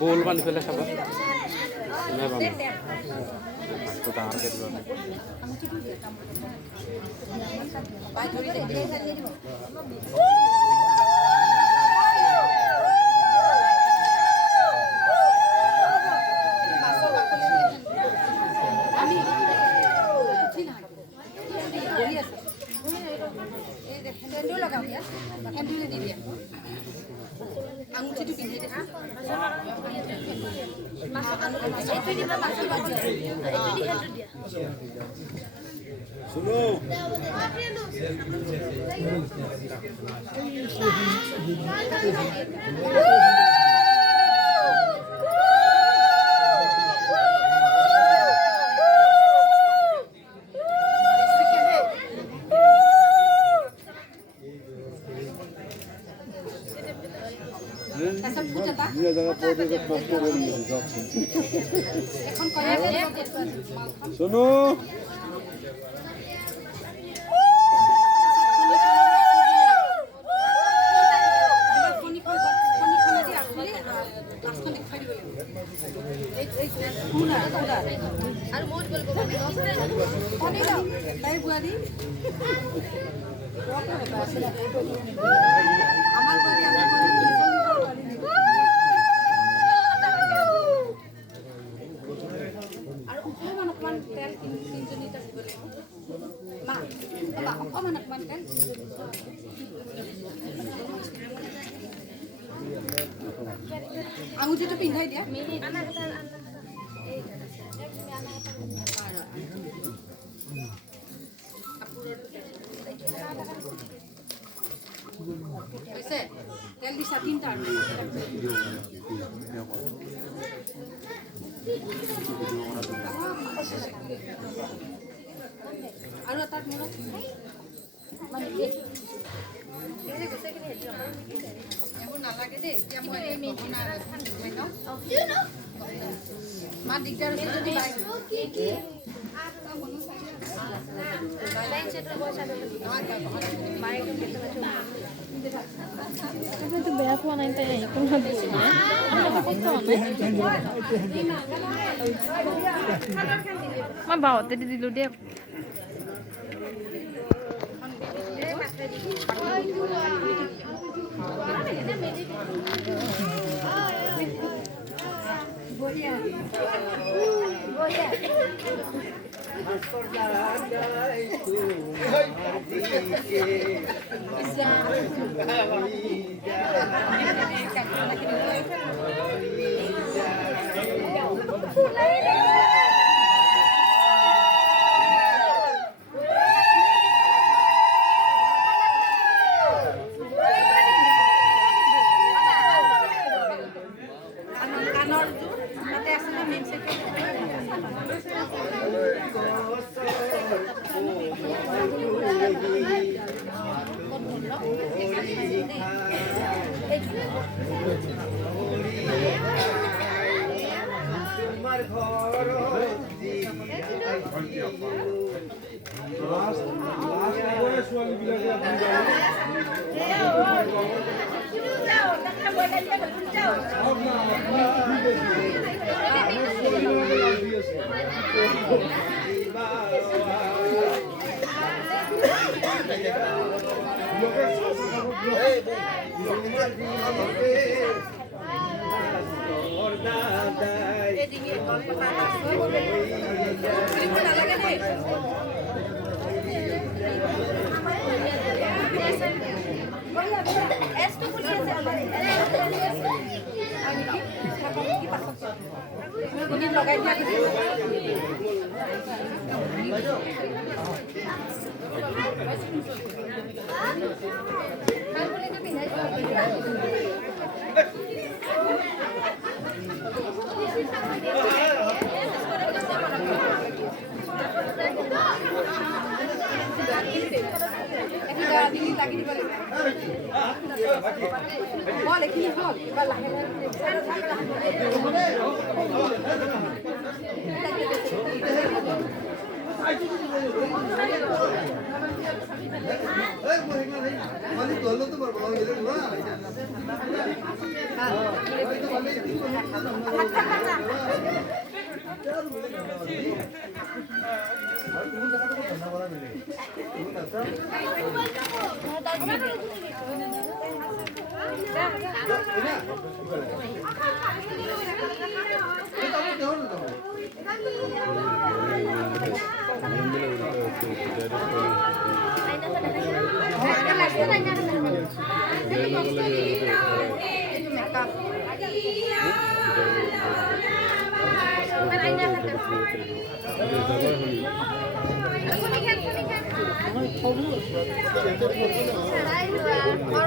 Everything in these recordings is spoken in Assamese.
बोल पानी पहले सब तो डाल के दो सुनो ये जगह पौधे का पोस्टर बनी है सुनो আঙুঠিটো পিন্ধাই দিয়া হৈছে তেল দিছা তিনটা আৰু এটাত মনত মানে এইবোৰ নালাগে দেই এতিয়া মই মা দিগদাৰ হৈছে যদি বেয়া পোৱা নাই তাই কোনো মই বাওঁতে দি দিলোঁ দেই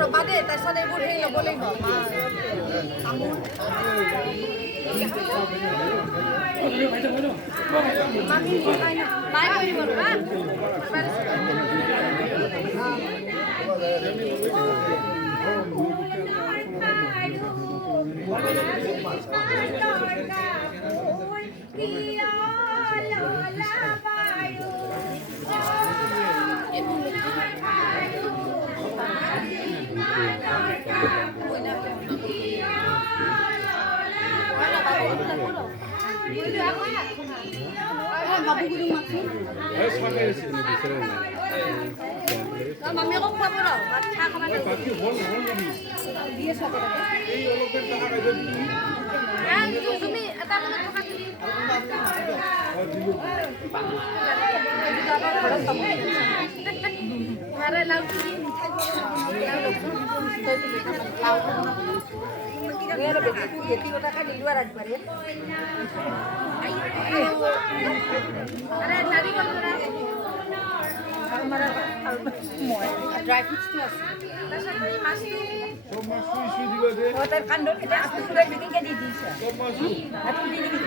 ৰবা দেই তাৰপিছত এইবোৰ হেৰি ল'ব লাগিব মায়ে কৰিব ৰবা মামী আকৌ খুৱাব ৰ চাহ খাব দিয়ে চাব তুমি এটা মানে থকা তুমি ড্ৰাই ফ্ৰুটসটো আছে তাৰপিছত এই মাছটো ওটার কাণ্ড এটা আস্তে দিকে দি দিছে আপনি দি দিবি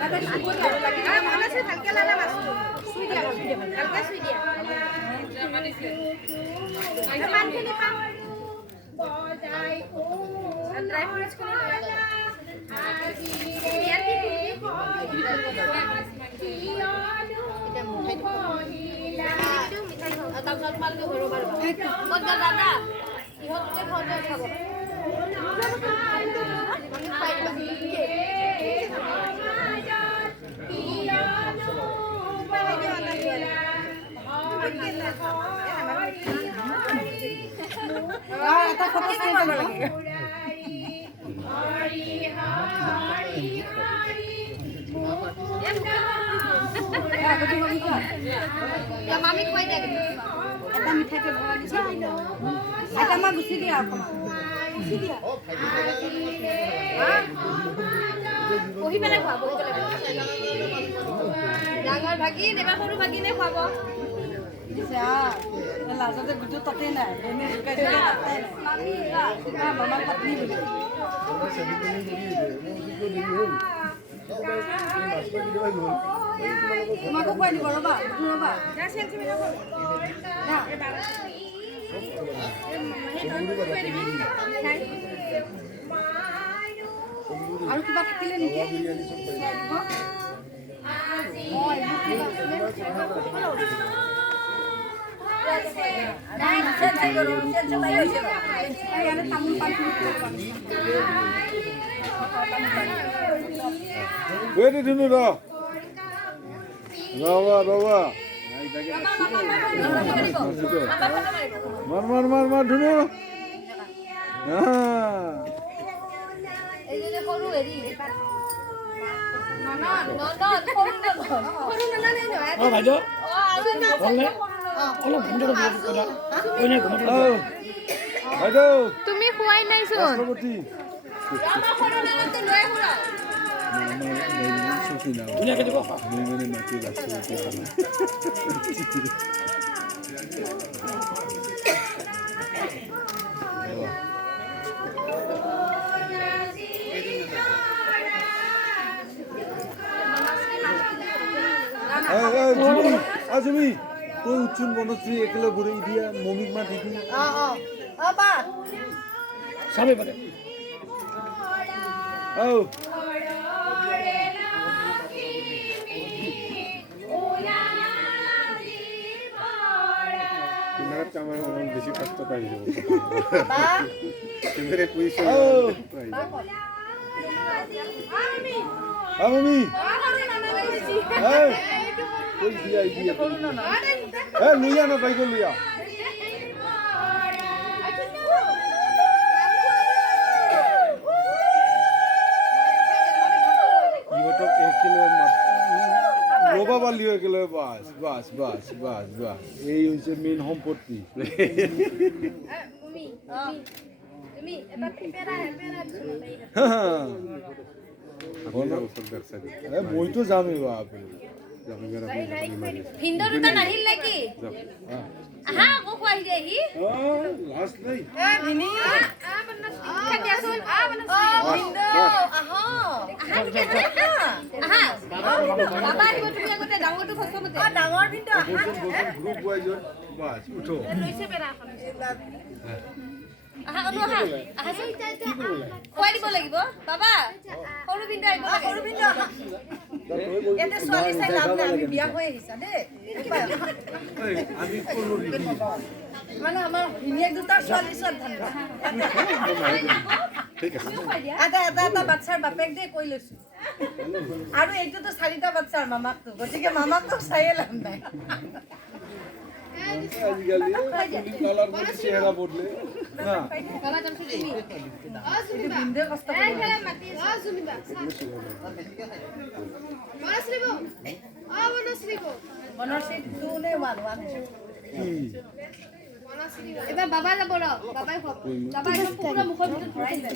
তাতে সুবল লাগে ভালো আছে হালকা লালা মাছটো সুই দিয়া হালকা সুই দিয়া মানে কি মানখিনি পাম বজাই কো ড্রাই ফ্রুটস কোন ইয়ার কি এটা মিঠাই তাৰপিছত মালকে ঘৰৰ বাৰ ক'ত গ'ল দাদা ইহঁতকে ঘৰতে খাব এটা ফটো চাই যাব লাগে মামি খুৱাই দিয়া এটা মিঠাইকে ভৰাই দিছে এটা মই গুচি দিয়া গুচি দিয়া বহি পেলাই খোৱা বহি পেলাই ডাঙৰ ভাগি নেবা সৰু ভাগিনে খুৱাব লাজতে গুটো তাতে নাই মামি মামাৰ পত্নী বুলি তোমাকো খুৱাই দিব ৰ'বা ৰ'বা আৰু কিবা থাকিলে নেকি তামোল পান Ready to do that? Rava. Mar, Dhunu. তুমি খুৱাই নাই চোন Azumi, তুই উচ্চুন বনশ্রী একলে ঘুরে দিয়া মমিক মা ঠিকই বা সবে পারে ও বেছি কষ্ট পাই যাব বা কেমেৰা পজিচন মামি কই দিয়া লুইয়া না ভাই লুইয়া ইউটিউব 1 কিলো লোবা বালি হয়ে গেল বাস বাস বাস বাস বাস এই হচ্ছে মেন সম্পত্তি তুমি এটা পেরা মই তো যামই বাপ ভিন্দর দুটা নাহিল নাকি আহা কো খুৱাই দেহি লাস্ট নাই এ ভিনি খাদিয়াছুন ভিন্দো আহা আহা বাবা আহিব তুমি আগতে ডাঙৰটো ফসমতে ডাঙৰ ভিন্দো গ্ৰুপ ওয়াইজ বাস উঠো লৈছে পেৰা আহা অনু আহা আহা কি কৰিব খুৱাই দিব লাগিব বাবা সৰু ভিন্দো আহিব সৰু ভিন্দো এতে ছোৱালী চাই লাভ নাই আমি বিয়া হৈ আহিছা দে আমি কোনো মানে আমাৰ ভিনিয়েক দুটা ছোৱালী ধান ঠিক আছে এটা বাচ্চাৰ বাপেক দে কৈ লৈছো আৰু এইটোতো 4টা বাচ্চাৰ মামাকটো গতিকে মামাকটো চাইয়ে লাভ নাই আজিকালি কালাৰ বলে চেহাৰা বদলে না বাবা তুমি তুমি বিন্দে কষ্ট কৰি এই খেলা মাতি জুমিবা বনশ্ৰী তুনে ওৱান এবাৰ বাবা যাব ৰ বাবাই খব বাবাই পুৰা মুখৰ ভিতৰত ভৰাই দিলে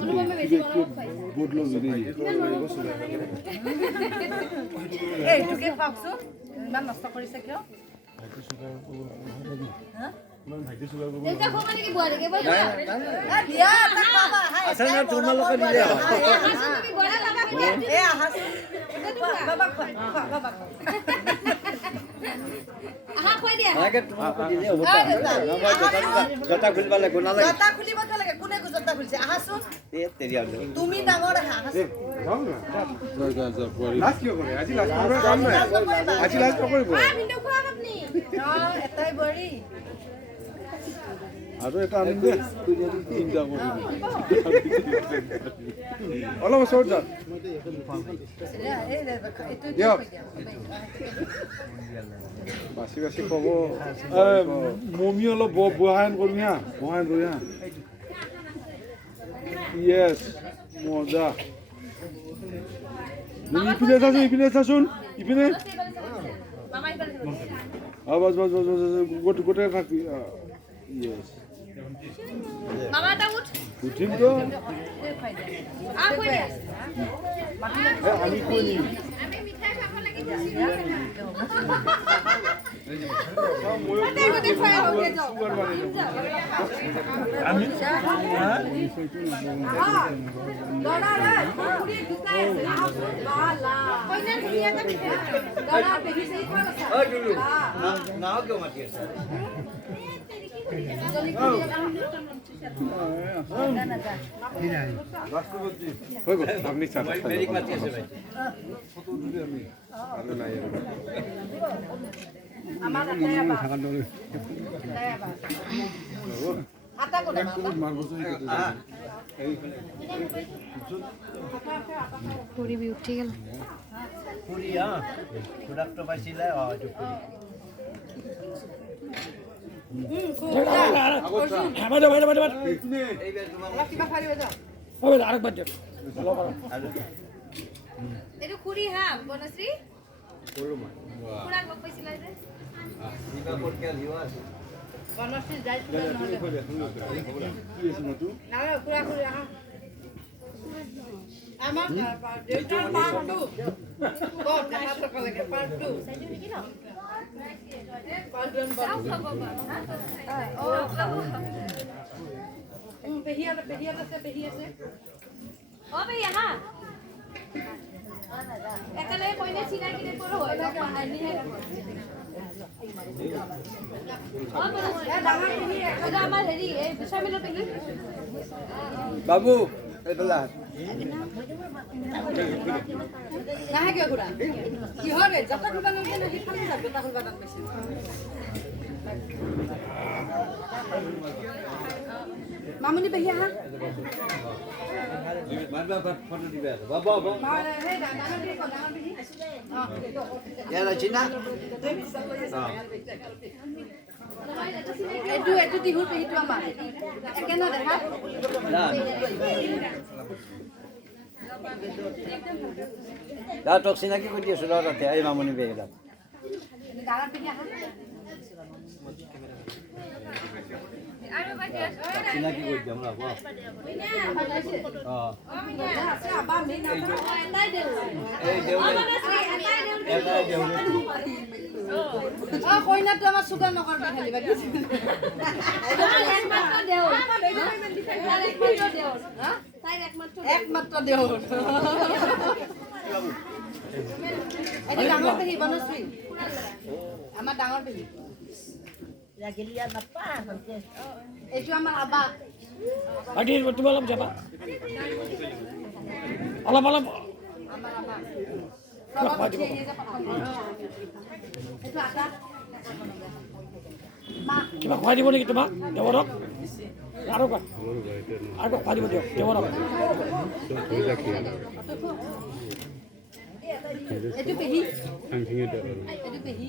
অনুপমে বেছি গৰম খুৱাইছে বদলো যদি এই তুকে পাকছো ইমান নষ্ট কৰিছে কিয় দেউতা খোৱা মানে কি বুৱাৰে কেৱল দিয়া তাক বাবা হাই আছা না তোমালোকে দিলে আহাছো তুমি বড়া বাবা কি এ আহাছো বাবা খোৱা বাবা আহা খুৱাই দিয়া আগে তোমালোকে দিলে হ'ব জটা খুলিব লাগে না লাগে জটা খুলিব লাগে কোনে জটা খুলিছে আহাছো এ তেৰিয়া তুমি ডাঙৰ আহা লাজ কিয় কৰে আজি লাজ কৰিব কাম নাই আজি লাজ নকৰিব ভিন্ন খোৱা আপনি এটাই বড়ি আৰু এটা আনিম দে চিন্তা কৰি অলপ ওচৰত যা বাছি বাছি ক'ব মমি অলপ বহায়ন কৰিম হা বহায়ন কৰি হা ইয়েছ মজা ইপিনে চাচোন ইপিনে বাস বাস বাস বাস গোটে থাকি ইয়েস মামা টা উঠ উঠিম তো আ কই দে আমি কই নি আমি মিঠাই খাব লাগি আমি আপনি পরিবি উঠি গেল পুরি হ্যাঁ প্রোডাক্ট পাইছিলে এইটো খুৰি হা বনশ্ৰী খুৰা গপ পাইছিলা যে বনশ্ৰী যাইছিল না খুৰা খুৰি হা আমাৰ দেউতাৰ পাৰ্ট 2 বহুত দেখা টকা লাগে পাৰ্ট 2 পেহিয়া আছে অ পেহিয়া হা একালে কইনে চিনাকি নে পড়ো হয় না আইনি হে অ বনশ্ৰী ডাঙৰ পেহি এটা আমাৰ হেৰি এই বিশামিলৰ পেহি বাবু এইডলা নাহে কিয় খুৰা কি হৰে জটা খুবা নকে নাহি খালি যাব জটা খুবা দান পাইছে মামুনি পেহী আহা ফটো দিবে বাবা বাবা সেই ডাঙৰ পেহী ডাঙৰ পেহী ইয়াৰ আছে না এইটো টিহুৰ পেহীটো আমাৰ একে ন দেখা দা তোক চিনাকি কৰি দিছো ৰ তাতে এই মামনি বেগলা ডাঙৰ পেহী আহা চিনাকি কৰি দিম ৰ কইনাটো আমাৰ চুগাৰ নকৰবা খেলিবা একমাত্ৰ দেউৰ এইটো ডাঙৰ পেহী বনশ্ৰী আমাৰ ডাঙৰ পেহী এইটো আমাৰ আবা আদি তুমি অলপ যাবা অলপ অলপ এইটো আটা কিবা খুৱাই দিব নেকি তোমাক দেৱৰক আৰু কোৱা আৰু খুৱাই দিব দিয়ক দেৱৰক এইটো পেহী এইটো পেহী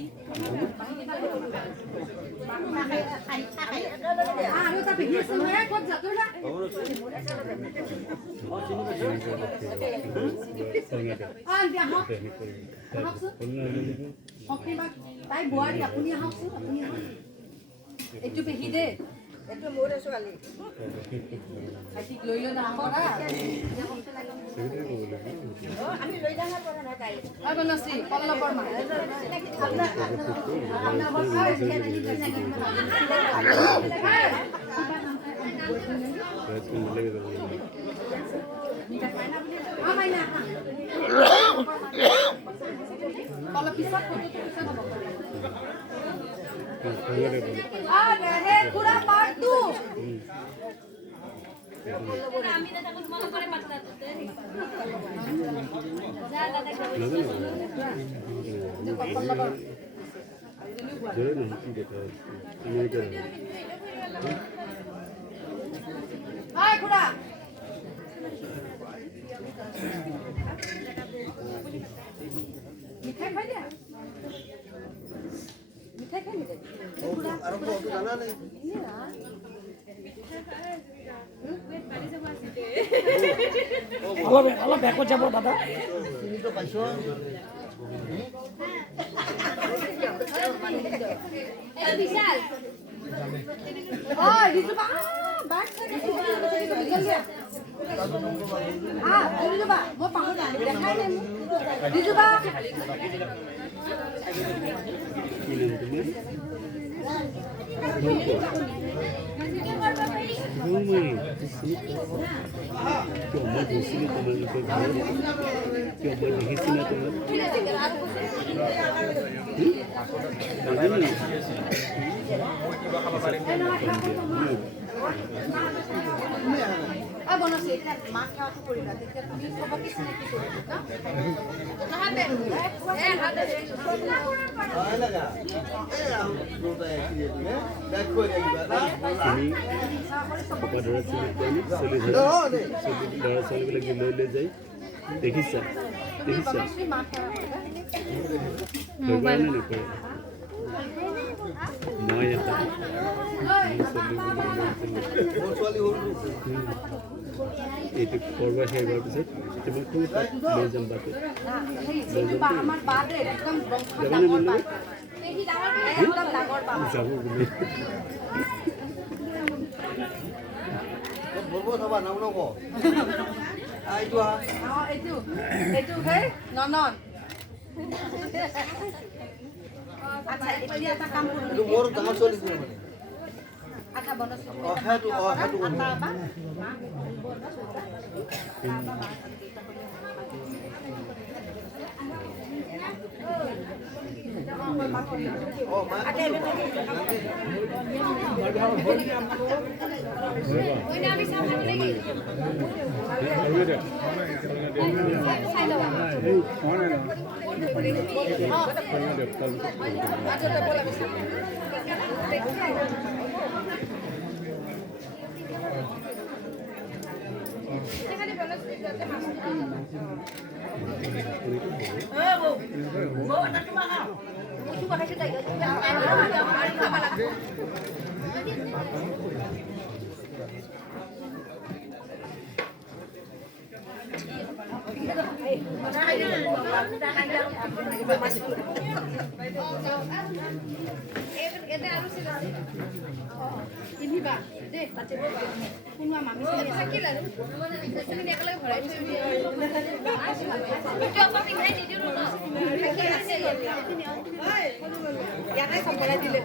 আৰু এটা পেহী আছে নহয় ক'ত যাতো না তাই বোৱাৰী আপুনি আহকচোন আপুনি এইটো পেহী দে এইটো মোৰ ছোৱালী ঠিক লৈ লৈ নাহা আমি লৈ যাম বনশ্ৰী পল্লৱৰ মা অলপ পিছত পুৰা পাৰ্টু মিঠাই খাই দিয়া মিঠাই খাই মিঠাই আৰু কত জানা নাই অলপ অলপ বেকত যাব দাদা তুমি তো পাইছো বিশাল ও রিজুবা বাট জলদি রিজুবা মো পাহৰ দেখাই নাই ৰিজুবা বনশ্ৰী এতিয়া মাছ খাওয়াটো কৰিবা তেতিয়া তুমি সবকে চিনাকি কৰিবা দেখিছা বনশ্ৰী মাছ মোবাইল মই এটা মোৰ ছোৱালী হ'ল এইটো কৰবা শেষ হোৱাৰ পিছত তুমি খুব লৈ যাম বাটে আমাৰ বাদে একদম ডাঙৰ বাদ একদম ডাঙৰ বাদ যাব বুলি বলবো চাবা নাও নক এইটো এইটো হে ননন আচ্ছা এতিয়া এটা কাম এইটো কৰোঁ মোৰ ডাঙৰ ছোৱালী মানে আটা বনশ্ৰী সেইটো আটা বা কিনিবা দেই তাতে কোনোবা মামি থাকিল আৰু একেলগে ভৰাই থৈ দিয়ে ইয়াতে চম্পলাই দিলে